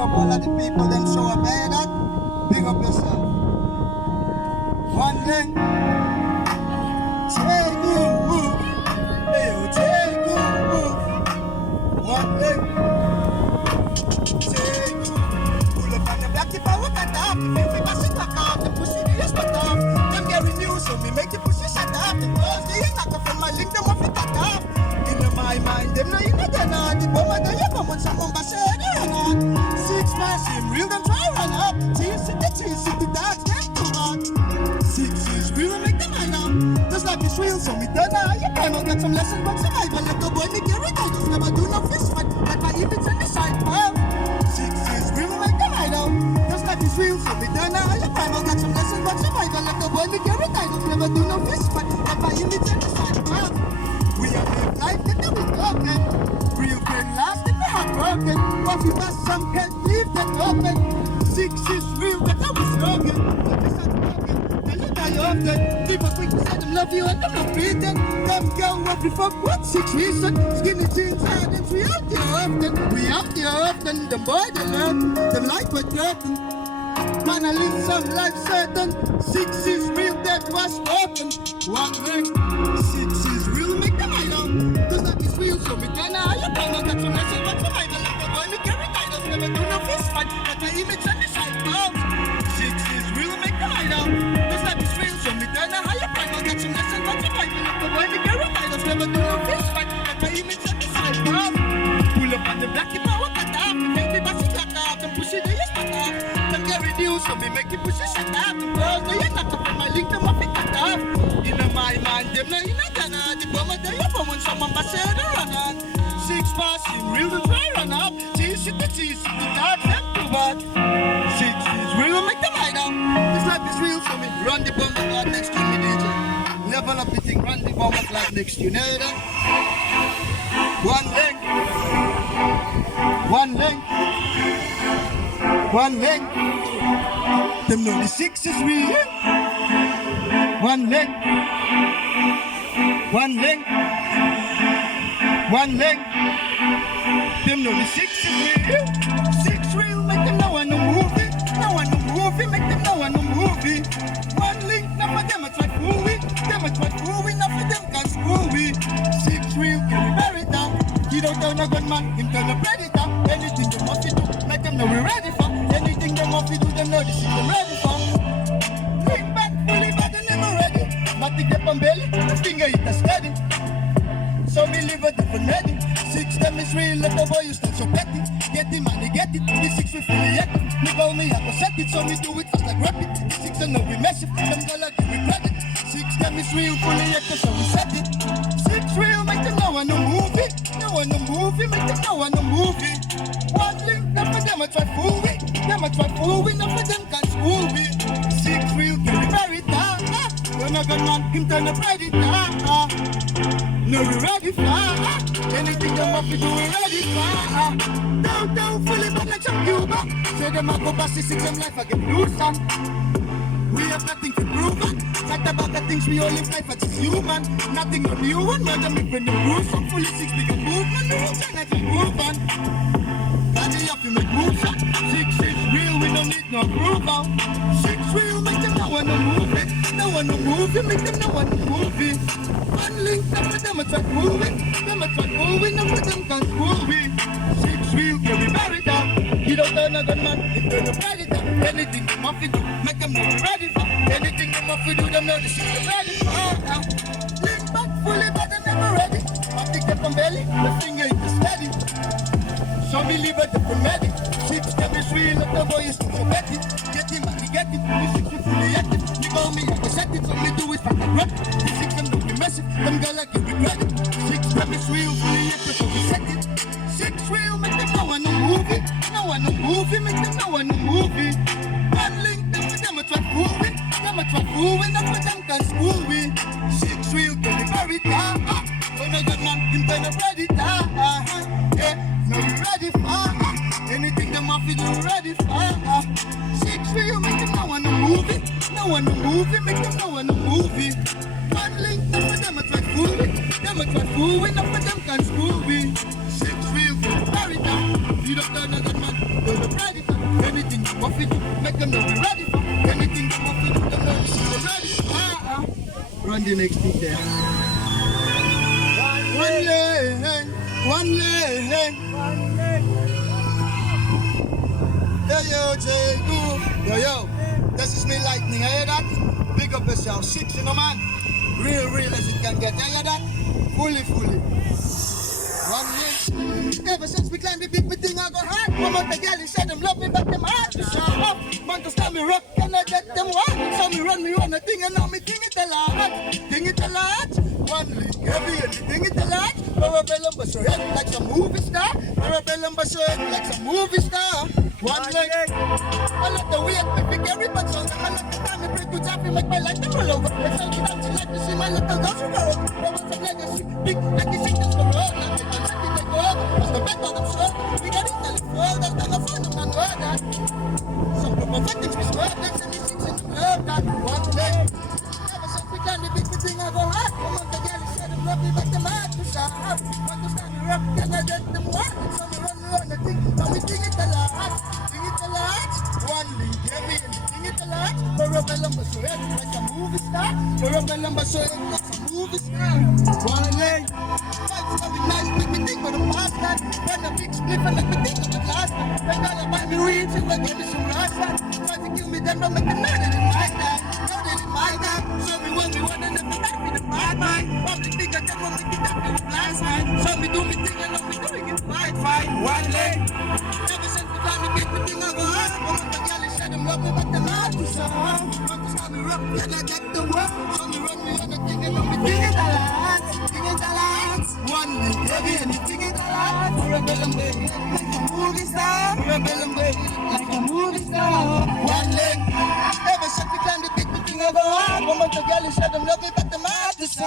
up all of the people them show up, eh, that? Big up yourself. OneLink. Take move. Hey, yo, take move. OneLink. Take move. Pull up on the black, if I walk at up. If we pass it back up, the pussy they just back up. Them getting new, so me make the pussy shut up. The girls, they ain't knock off from my link, them off it cut up. In my mind, them know you know they're not. The bomber, they come when someone pass it, they're not. 6 pass him, real, them try run up. Cheese, the dogs, them too hot. 6 is real, make them line up. Just like it's real, so me done now. You cannot get some lessons from survival. Let the boy me get it, I just never do no fist fight. Like my events on the side, pal. 6 is real, make them line up. Just like it's real, so me done now. You cannot get some lessons from survival. Let the boy me get it, I just never do no fist fight. Like my events on the side, pal. We are live life, get them with broken. Real pain last if they are broken. But we must some can't leave that open. 6 is real, but I was broken. But this is broken, they look at you often. People quick to say them love you and them not beaten. Them go up the fuck, what 6 reason? Skinny jeans, hardens, we out there often. We out there often, them boy they learn. Them like what curtain. Man, I live some life certain. 6 is real, that was broken. OneLink. 6 is real, make them eye down. Cause that is real, so me can I you cannot get some lesson, but survival like a boy, me carry titles, never do no fist fight. But my image on the side bounce. 6 is real, make them eye down. Cause that is real, so me can I you cannot get some lesson, but survival like a boy, me carry titles, never do no fist fight. But my image on the side bounce. Pull up on the black, if I walk at up, me make me pass it back up, them push it, they just back up. Them get reduced, so me make it push it shut up. The girls, they ain't knock up on my link, them off it cut up. In my mind, them know you know gonna. The bomber, they up on when someone pass it, they run on. 6 passing, real, them try run up. Cheese, the dark, them too bad. 6 is real, make them lie down. This life is real, so me run the bomber clock next to me, DJ. Level up the thing, run the bomber clock next to you, know that? OneLink. OneLink. OneLink. Them know the 6 is real. OneLink. OneLink. OneLink. Them know the 6 is real. 6 real, make them know I no movie. Now I no movie, make them know I no movie. OneLink, now for them I try fool we. Them I try fool we, now for them can school we. 6 real, can we bury it down? He don't turn a gunman, him turn a predator. Anything they want to do, make them know we ready for. Anything they want to do, them know the shit them ready for. Bring back fully, but they never ready. Not to get on belly, the finger hit a steady. So me live a different ready. 6 them is real, let the boy you still so petty. Get the money, get it, the 6 we fully active. Me call me, I go set it, so me do it fast like rapid. The 6 I know we massive, them gonna give me credit. 6 them is real, fully active, so we set it. 6 real, make them know I no movie. Know I no movie, make them know I no movie. OneLink, them for them I try fool we. Them I try fool we, none for them can school we. 6 real, can we bury it down? Turn a gunman, him turn a predator. No, we ready for anything them up to do, we ready for. Down, fully back like some Cuba. Say them I go past the 6 them life I get looser. We have nothing to prove. Fact about the things we all live life as human. Nothing on new one, murder me when the rules. Some fully 6 bigger movement, no time I can move on. Daddy up, you make moves. 6 is real, we don't need no approval. 6 real, make them know I no movie. No one no movie, make them know I no movie. OneLink, them for them I try moving. Them I try moving, them for them can school me. 6 real, can we bury down? He don't turn a gunman, he turn a predator. Anything them off to do, make them know we ready for. Anything them off to do, them know the shit them ready for. Link back fully, but they never ready. I pick up on belly, the finger hit the steady. So me leave a different medic. 6 them is real, let the boy is so petty. Get him, money, get it. The 6 we fully active. You call me, I go set it. So me do it for the rep. The 6 them don't be messy. Them gonna give me credit. 6 them is real, fully active. So we set it. 6 real, make them know I no movie. Know I no movie, make them know I no movie. OneLink, them for them I try fool with. Them I try fool with, them for them can school with. 6 real, can we bury it down? When I got man, him turn a predator. Yeah, now we ready for anything them off to do, ready for. 6 real, make them know I no movie. Know I no movie, make them know I no movie. OneLink, them for them I try fool with. Them I try fool with, them for them can school with. 6 real, can we bury it down? You don't turn a good man, you're the ready. run the next thing there. One leg, one leg. Yo, yo, this is me lightning, you hear that? Big up yourself, 6, you know man. Real as it can get, you hear that? Fully. One leg. Ever since we climbed the big me thing I go hard. One of the girls said them love me but them hard to show up. Man to start me rock and I get them one. So me run a thing and now me think it a lot. Think it a lot. One leg heavy and the thing it a lot. CloetesVille show it like some movie star. CloetesVille show it like some movie star. One leg. I love the way I pick every punch on. I love the time I break good job, make my life roll over. It's so good to like to see my little girls roll. There was some legacy, big legacy just for road. Now they can check it, they go over. What's the best of them show? We got it, tell it, well, that's not a fun, I'm not know that. Some people think we swear, there's any six in the love that. One leg. Ever since we done the big thing, I go hard. One of the girls said them love me, but them hard to shout. Want to stand me rock, can I get them one? So me run the thing, so we think it a lot. One leg, heavy and thing it a lot. CloetesVille show it like a movie star. CloetesVille show it like a movie star. One leg. It's gonna be nice, make me think of the past time. Run a big split and make me think of the last time. They gotta buy me weed, so I give me some rasta. Try to kill me, then don't make them know that it's my time. Know that it's my time. Show me what me want and if I'm happy, the bad mind. Public bigger than what me get up in the last night. Show me do me thing and know me doing it fight. One leg. Ever since we done the big thing, I go hard. One of the girls said them love me, but them hard to show. Want to start me rock, can I get the work? Show me run me on the thing and know me think it a lot. Think it a lot. One leg, heavy and you think it a lot. CloetesVille like a movie star. CloetesVille like a movie star. One leg. Ever since we climbed the big thing I go hard. One of the girls said them love me, but them hard to show.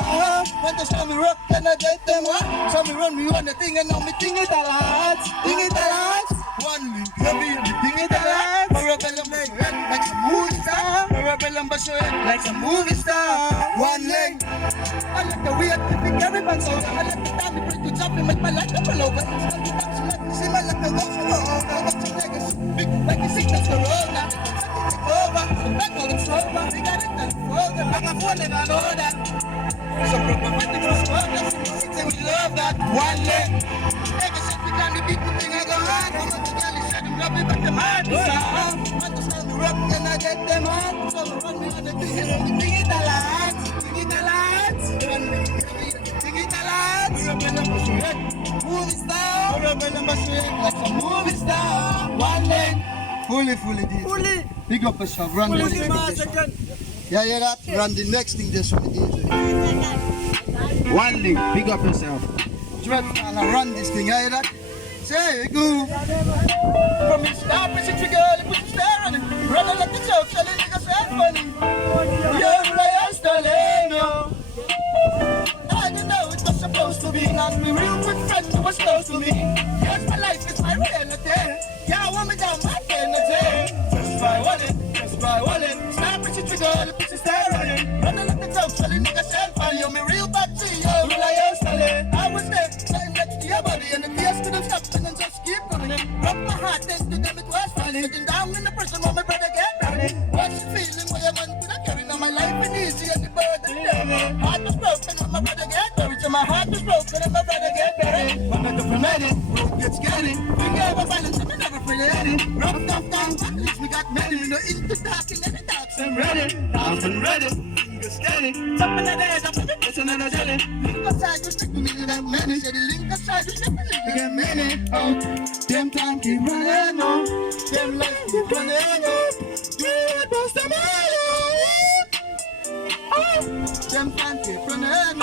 Want to show me rock, can I get them what? Show me run me on the thing and know me think it a lot. Think it a lot. One leg, heavy and you think it a lot. CloetesVille like a movie star. CloetesVille like a movie star. One leg. I like the way I pick everyone so I like the time we break the jump and make my life double over. It's gonna be back to like me, see my life go for roll. I got some legacy, big like a sickness for roll. Now they can take over, the back of them sober. We got it done further, like I'm falling, I know that. So prophetic was work, that's what we say we love that. One leg. Ever since we done the big thing I go hard. One of the girls said them love me but them hard to stop. Understand me rock and I get them hard. So me run me on the thing and we think it a lot. Think it a lot. One leg. Think it a lot. CloetesVille show it. Movie star. CloetesVille show it like a movie star. One leg. Fully DJ. Fully. Big up yourself. Run the next thing. Yeah, hear that? Run the next thing just for the DJ. One leg. Big up yourself. Dreadful. Run this thing. Hear that? Say go. From the start, push it girl, put the star on it. Run like the joke, so the nigga say funny. You're like Stellenbosch. I didn't know it was supposed to be. Not be real good friends who was close to me. Yes, my life is my reality. Yeah, I want me down my energy. Just try wallet. Stop push it girl, put the star on it. Run like the joke, so the nigga say funny. You're me real bad G, you're like Stellenbosch. I was there, lying next to your body, and the tears couldn't stop. And just keep coming in. Broke my heart, then to them it was funny. Sitting down in the prison while my brother get ready. What's the feeling where your man could have carried on my life and easy and the burden. Heart was broken and my brother get buried. So my heart was broken and my brother get buried. When I go from it, road gets scary. We never violence and we never forget it. Rough tough down, at least we got many. We know into talking and the dogs and ready. Dogs and ready. Fingers steady. Jumping the days up in the kitchen and a jelly. Link aside, you stick with me to that many. Say the link aside, you stick with me to that many. Oh, them time keep running on, them life keep running on. Do it, bust them oh, them time keep running on,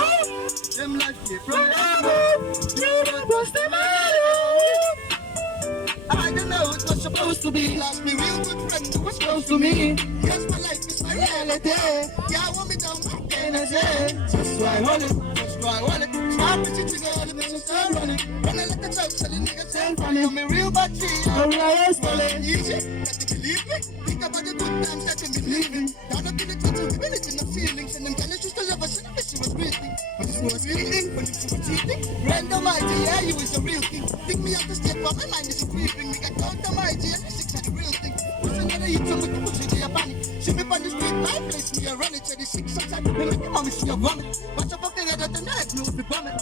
them life keep running on. Do it, bust them I don't know it was supposed to be. Lost me real good friend who was close to me. Yes, my life is my reality. Yeah, I want me down my energy. Just try wallet. Stop it, you all the business start running. Running like a joke, so the nigga say funny. I'm a real bad G, I'm a Stellenbosch. Easy, got to believe me. Think about the good times that you've been living. Down up in the touch of living in the feelings. And them girls used to love us, and I wish she was breathing. But she was feeling, but she was cheating. Random idea, yeah, you is the real thing. Pick me up the step, but my mind is creeping. Me got count my idea, and the six are the real thing. Push another hit, so with the push it, panic. See me on the street, my place, me a run it. So the six are time, me make your mommy wish you vomit. What's up okay that the next no be vomit.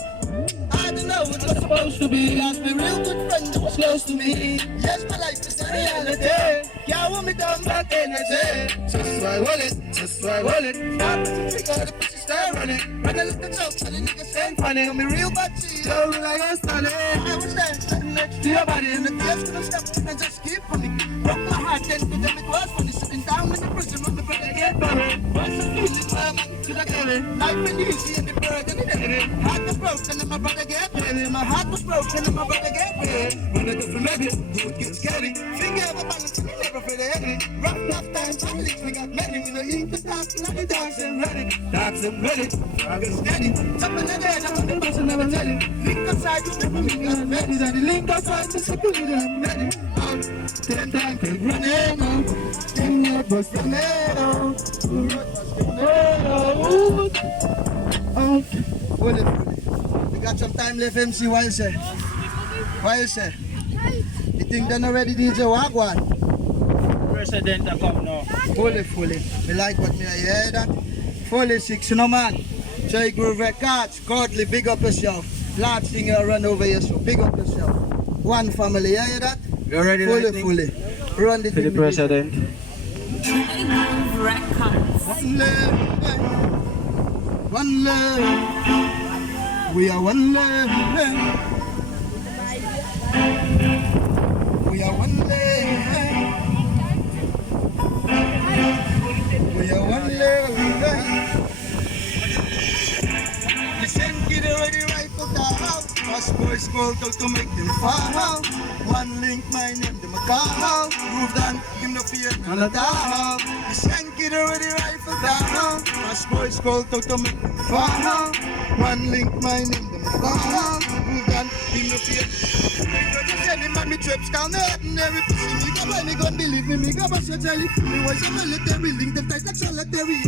I don't know what was supposed to be. Lost a real good friend that was close to me. Yes, my life is a reality. Can't want me down back energy. Just why wallet, just why wallet. Stop it, pick out the pussy, start running. Run a little joke, tell the niggas ain't funny. I'm a real bad cheat. Tell me like I'm stunning. I was there, standing next to your body. And the tears couldn't stop and just keep funny. Broke my heart, then to them it was funny. Sitting down in the prison on the brother get buried. What's the feeling, my man, to the carry? Life been easy and the burden is heavy. Heart was broken and my brother get buried. My heart was broken and my brother get buried. When I go from ready, it would get scary. Finger of a balance and you never feel the heavy. Rough times, families, we got many. We don't eat the dance, like the dance and ready. Dance and ready, I get steady. Jumping the dead, I'm on the bus and never tell it. Link outside, you never meet us ready. And the link outside, just like you I'm ready. Out, 10 times, keep running out. Sing it, bust the meadow. Hold it. We got some time left, MC. Why you say? Why you say? You think they're not ready, DJ Wagwan? President a come now. Fully. Me like what me I hear that. Fully 6, you know man. J Groove Records, Godly, big up yourself. Large singer run over yourself, big up yourself. One family, you hear that? You ready? Fully. Run the To the president. Records. One love. We are one love. We are one love. We are one love. Listen, get ready right for down. Us boys called out to make them fall. OneLink, my name, them a call. Prove that, give no fear, none at all. Listen, get ready right for down. Us boys called out to make them fall. OneLink, my name, them a call. Prove that, give no fear. Just any man, me trips down the ordinary pussy. Me go buy me gun, believe me go bust your jelly. Me was a military link, them tight like solitary.